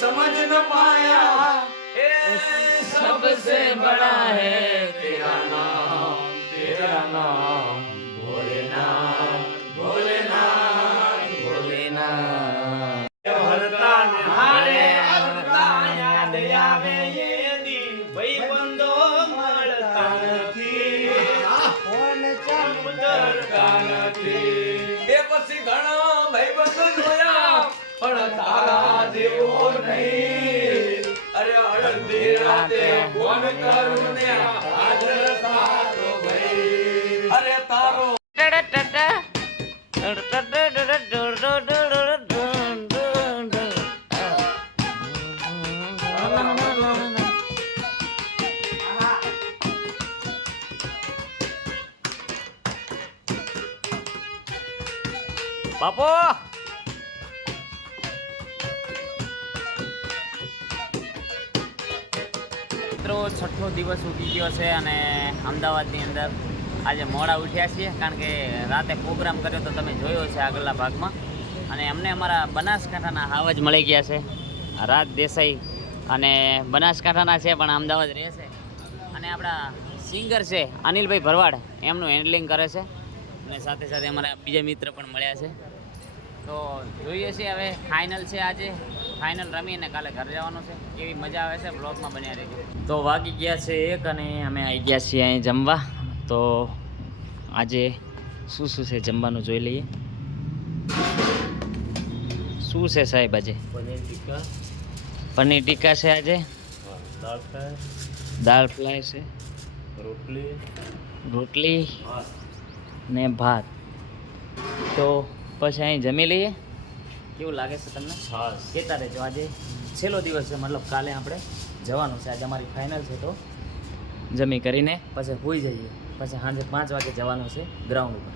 समझ न पाया सबसे बड़ा है तेरा नाम भोलेनाथ भोलेनाथ भोलेनाथ हरता ने हारे हरता याद आवे ये दिन भाई बंदो મળતા નથી કોણ ચમકતા નથી એ પછી ઘણા ભાઈ બંધો જોયા પણ તારા જેવો નહીં અરે અડધી રાતે ફોન કરું ને હાજર તારો ભાઈ અરે તારો બાપો મિત્રો છઠ્ઠો દિવસ ઉગી ગયો છે અને અમદાવાદની અંદર આજે મોડા ઉઠ્યા છીએ કારણ કે રાતે પ્રોગ્રામ કર્યો તો તમે જોયો છે આગળના ભાગમાં અને અમને અમારા બનાસકાંઠાના હાવજ મળી ગયા છે રાજ દેસાઈ અને બનાસકાંઠાના છે પણ અમદાવાદ રહે છે અને આપણા સિંગર છે અનિલભાઈ ભરવાડ એમનું હેન્ડલિંગ કરે છે અને સાથે સાથે અમારા બીજા મિત્ર પણ મળ્યા છે તો જોઈએ છીએ હવે ફાઇનલ છે આજે ફાઇનલ રમીને કાલે ઘરે જવાનું છે કેવી મજા આવે છે બ્લોગમાં બન્યા રહેજો તો વાગી ગયા છે 1 અને અમે આવી ગયા છીએ અહીં જમવા તો આજે શું શું છે જમવાનું જોઈ લઈએ શું છે સાહેબ આજે પનીર ટીકા છે આજે દાળ ફ્રાય છે રોટલી ને ભાત તો પછી અહીં જમી લઈએ કેવું લાગે છે તમને કહેતા રહેજો આજે છેલ્લો દિવસ છે મતલબ કાલે આપણે જવાનું છે આજે અમારી ફાઇનલ છે તો જમી કરીને પછી હોઈ જઈએ પછી સાંજે 5 વાગે જવાનું છે ગ્રાઉન્ડ ઉપર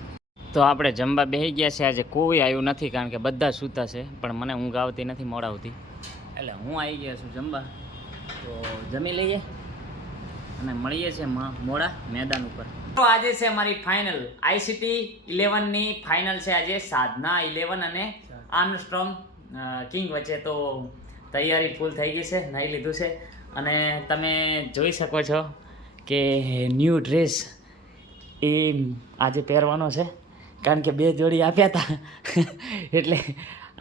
તો આપણે જમવા બેસી ગયા છે આજે કોઈ આવ્યું નથી કારણ કે બધા સૂતા છે પણ મને ઊંઘ આવતી નથી મોડા આવતી એટલે હું આવી ગયો છું જમવા તો જમી લઈએ અને મળીએ છીએ મોડા મેદાન ઉપર તો આજે છે અમારી ફાઇનલ આઈસીટી 11ની ફાઇનલ છે આજે સાધના 11 અને આર્મસ્ટ્રોંગ કિંગ વચ્ચે તો તૈયારી ફૂલ થઈ ગઈ છે નાઈ લીધું છે અને તમે જોઈ શકો છો કે ન્યૂ ડ્રેસ એ આજે પહેરવાનો છે કારણ કે 2 જોડી આપ્યા હતા એટલે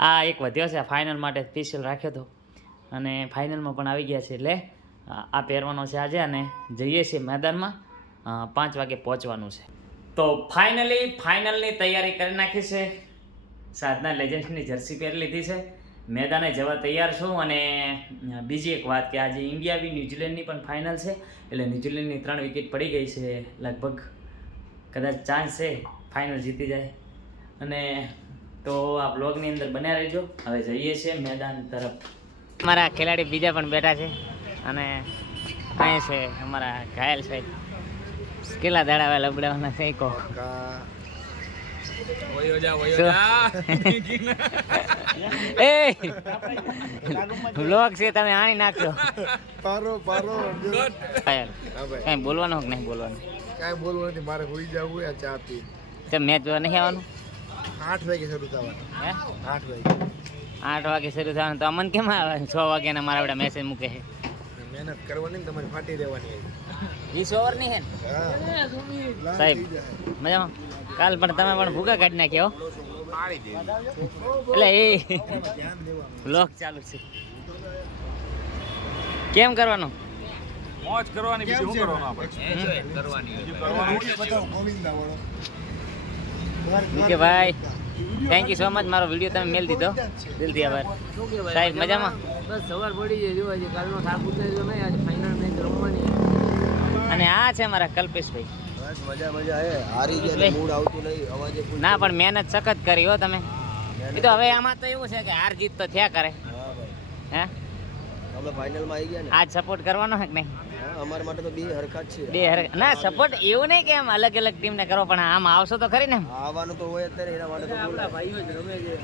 આ એક વધ્યો છે ફાઇનલ માટે સ્પેશિયલ રાખ્યો હતો અને ફાઇનલમાં પણ આવી ગયા છે એટલે આ પહેરવાનો છે આજે અને જઈએ છીએ મેદાનમાં 5 વાગે પહોંચવાનું છે તો ફાઇનલની તૈયારી કરી નાખી છે સાધના લેજન્ડ્સની જર્સી પહેરી લીધી છે મેદાને જવા તૈયાર છું અને બીજી એક વાત કે આજે ઇન્ડિયા બી ન્યૂઝીલેન્ડની પણ ફાઇનલ છે એટલે ન્યૂઝીલેન્ડની 3 વિકેટ પડી ગઈ છે લગભગ કદાચ ચાન્સ છે ફાઇનલ જીતી જાય અને તો આ બ્લોગની અંદર બન્યા રહેજો હવે જઈએ છીએ મેદાન તરફ અમારા ખેલાડી બીજા પણ બેઠા છે અને અહીં છે અમારા ઘાયલ સાહેબ કેટલા દાડા લબડાવાના છે કહો એ બ્લોગ છે તમે આણી નાખજો કઈ બોલવાનું કે નહીં બોલવાનું કાંઈ બોલવું નથી મારે હોઈ જવું આ ચા પી તો મેચ જોવા નહીં આવવાનું 8 વાગે શરૂ થવાનું હે 8 વાગે 8 વાગે શરૂ થવાનું તો અમન કેમ આવે 6 વાગ્યાના મારા બધા મેસેજ મૂકે છે મહેનત કરવાની ને તમારી ફાટી રહેવાની 20 ઓવર ની હે હા સાહેબ મજામાં કાલ પણ તમે પણ ભૂકા કાઢી નાખ્યો એટલે એ બ્લોગ ચાલુ છે કેમ કરવાનું મોજ કરવાની બીજું શું કરવાનું આપણે એન્જોય કરવાની ગોવિંદા વાળો ઓકે ભાઈ થેન્ક યુ સો મચ મારો વિડીયો તમે મેલ દીધો દિલથી આભાર સાહેબ મજામાં બસ સવાર પડી જાય જોવા છે કાલનો થાક ઉતરે તો નહીં આજે ફાઇનલ મેચ રમવાની અને આ છે મારા કલ્પેશભાઈ બસ મજા હે હારી ગયા મૂડ આવતું નહીં અવાજે ના પણ મહેનત સખત કરી હો તમે એ તો હવે આમાં તો એવું છે કે હાર જીત તો થયા કરે હા ભાઈ હે અમે ફાઇનલમાં આવી ગયા ને આજ સપોર્ટ કરવાનો છે કે નહીં અમારા માટે તો બે હરખા જ છે ના સપોર્ટ એવું નહીં કે આમ અલગ અલગ ટીમને કરો પણ આમ આવશો તો ખરી ને આવવાનું તો હોય અત્યારે એના માટે તો આપણા ભાઈઓ જ રમે છે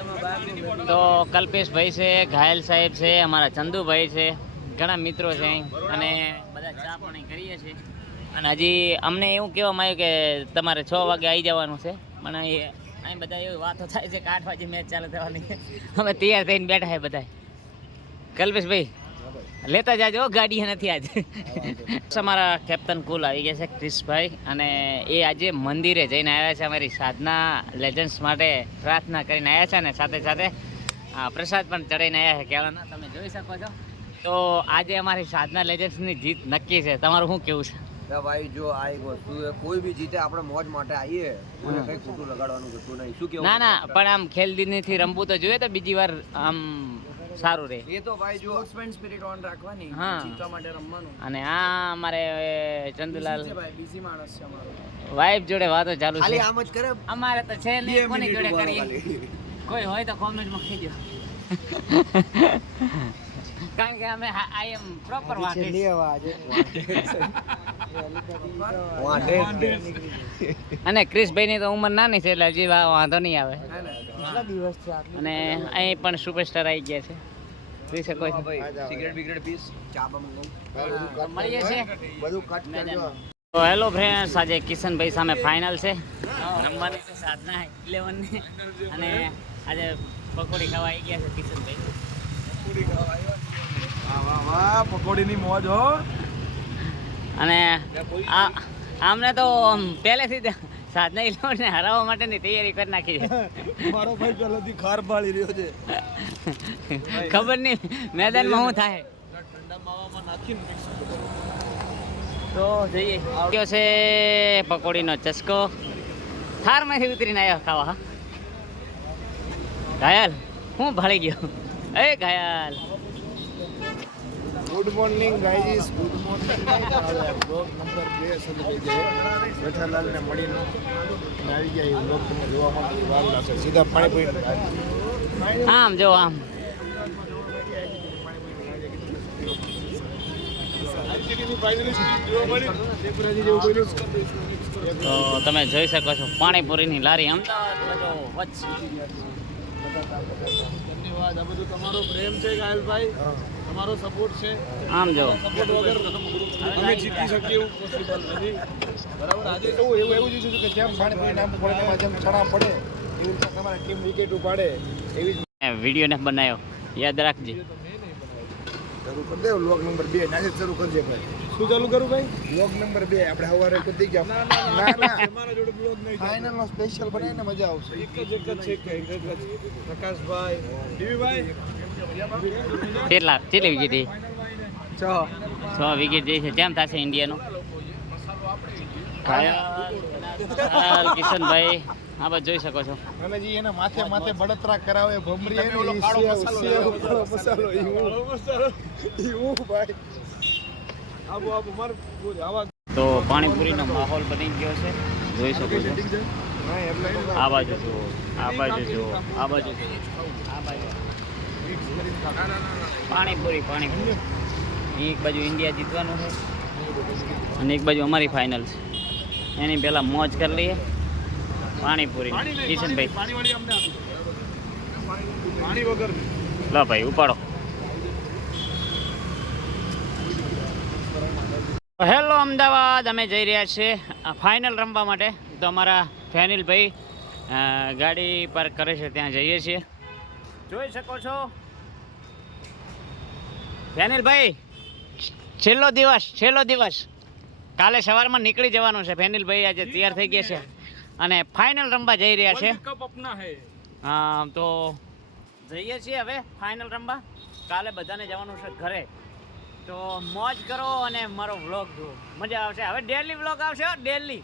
એમાં બાકી તો કલ્પેશભાઈ છે ઘાયલ સાહેબ છે અમારા ચંદુભાઈ છે ઘણા મિત્રો છે અહીં અને બધા ચા પાણી કરીએ છીએ અને હજી અમને એવું કહેવામાં આવ્યું કે તમારે 6 વાગે આવી જવાનું છે પણ અહીં બધા એવી વાતો થાય છે કે 8 વાગે મેચ ચાલુ થવાની અમે તૈયાર થઈને બેઠા છે બધા કલ્પેશભાઈ લેતા જાજો હો, ગાડી નથી આજે. અમારા કેપ્ટન કુલ આવી ગયા છે ક્રિશભાઈ, અને એ આજે મંદિરે જઈને આવ્યા છે અમારી સાધના લેજન્ડ્સ માટે પ્રાર્થના કરીને આવ્યા છે, અને સાથે સાથે પ્રસાદ પણ ચડાવીને આવ્યા છે કહેવાના તમે જોઈ શકો છો. તો આજે અમારી સાધના લેજન્ડ્સની જીત નક્કી છે. તમારું શું કેવું છે? ભાઈ જો આ એક વસ્તુ છે, કોઈ બી જીતે આપણે મોજ માટે આવીએ, કોઈને કઈ ખોટું લગાડવાનું થતું નહીં. શું કેવું? ના ના, પણ આમ ખેલદિલીથી રમવું તો જોઈએ, તો બીજી વાર આમ સારું રહે. એ તો ભાઈ જો સ્પોર્ટ્સમેન સ્પિરિટ ઓન રાખવાની, હા. જીતવા માટે રમવાનું. અને આ અમારે ચંદુલાલ ભાઈ બીઝી માણસ છે અમારો. વાઇફ જોડે વાતો ચાલુ ખાલી છે. આમ જ કરે. અમારે તો છે નહીં, 2 કોની જોડે મિનિટ કરીએ? ખાલી. કોઈ હોય તો કોમેન્ટમાં કહેજો. કારણ કે અમે આઈ એમ પ્રોપર વાંટે અને ક્રિશભાઈની તો ઉંમર નાની છે, એટલે હજી વાંધો નહીં આવે. અને અહીં પણ સુપરસ્ટાર આવી ગયા છે, જોઈ શકો છો. સિગરેટ બિગરેટ પીસ, ચા બા મંગાવું. મળીએ છીએ. બધું કટ કરજો. તો હેલો ફ્રેન્ડ્સ, આજે કિશનભાઈ સામે ફાઇનલ છે રમવાની છે સાધના 11 ની, અને આજે પકોડી ખાવા આવી ગયા છે કિશનભાઈ. વાહ પકોડીની મોજ હો. અને આમને તો પહેલેથી જ સાધના 11 ને હરાવવા માટેની તૈયારી કરી નાખી છે. મારો ભાઈ પહેલેથી ખાર બાળી રહ્યો છે. ખબર નહીં મેદાનમાં શું થાય. ઠંડા માવામાં નાખીને મિક્સ તો જઈએ. કયો છે પકોડીનો ચસ્કો, થારમાંથી ઉતરીને આવ્યો ખાવા. હા ઘાયલ, હું ભાળી ગયો. એ ઘાયલ, good morning guys, good morning. Blog number 2 શરૂ થઈ ગયો. જેઠાલાલ ને મળીને આવી ગયા. એ બ્લોગ તમને જોવા માટે વાર લાગશે. સીધા પાણી આમ જો આમ. તો તમે જોઈ શકો છો પાણીપુરીની લારી અમદાવાદ બધો વચ્ચ. ધન્યવાદ. આ બધું તમારો પ્રેમ છે ગાયલભાઈ, તમારો સપોર્ટ છે. આમ જો સપોર્ટ વગર અમે જીતી શકીએ એવું પોસિબલ નથી. બરાબર. આજે એવું જોઈશું કે જેમ પાણી નામ પડે જેમ ચણા પડે એવી રીતે તમારી ટીમ વિકેટ ઉપાડે એવી જ વિડીયોને બનાવ્યો, યાદ રાખજે. શરૂ કરી દે. બ્લોગ નંબર 2 નાખી શરૂ કરજે ભાઈ. શું ચાલુ કરું ભાઈ? બ્લોગ નંબર 2 આપણે સવારે કરી ગયા. ના અમારા જોડે બ્લોગ નહીં. ફાઇનલ નો સ્પેશિયલ બનાવીને મજા આવશે. એક જ છે કે પ્રકાશભાઈ ડીવીભાઈ કેટલી વિકેટ? 6 વિકેટ જઈ છે. કેમ થશે ઇન્ડિયાનો? ઘાયલ કિશનભાઈ આ બાજુ જોઈ શકો છો. અને જી એના માથે માથે બળતરા કરાવે ભમરી એને ઓલો કાળો મસાલો ઈ હું ભાઈ. આબુ માર આવા તો પાણીપુરીનો માહોલ બની ગયો છે, જોઈ શકો છો. આ બાજુ જુઓ, આ બાજુ જુઓ, આ બાજુ જુઓ, આ બાજુ પાણીપુરી. એક બાજુ ઇન્ડિયા જીતવાનું છે અને એક બાજુ અમારી ફાઇનલ છે. એની પહેલા મોજ કરી લઈએ. પાણીપુરી કિશનભાઈ, પાણીવાળી અમને આપી દો. પાણી વગર લો ભાઈ ઉપાડો. હેલો અમદાવાદ, અમે જઈ રહ્યા છીએ ફાઇનલ રમવા માટે. તો અમારા ફેનિલભાઈ ગાડી પાર્ક કરે છે, ત્યાં જઈએ છીએ. જોઈ શકો છો ફેનિલભાઈ, છેલ્લો દિવસ. કાલે સવારમાં નીકળી જવાનું છે. ફેનિલભાઈ આજે તૈયાર થઈ ગયા છે અને ફાઇનલ રમવા જઈ રહ્યા છે. કપ અપના હે. હા, તો જઈએ છીએ હવે ફાઇનલ રમવા. કાલે બધાને જવાનું છે ઘરે. તો મોજ કરો અને મારો વ્લોગ જુઓ, મજા આવશે. હવે ડેલી વ્લોગ આવશે, ડેલી.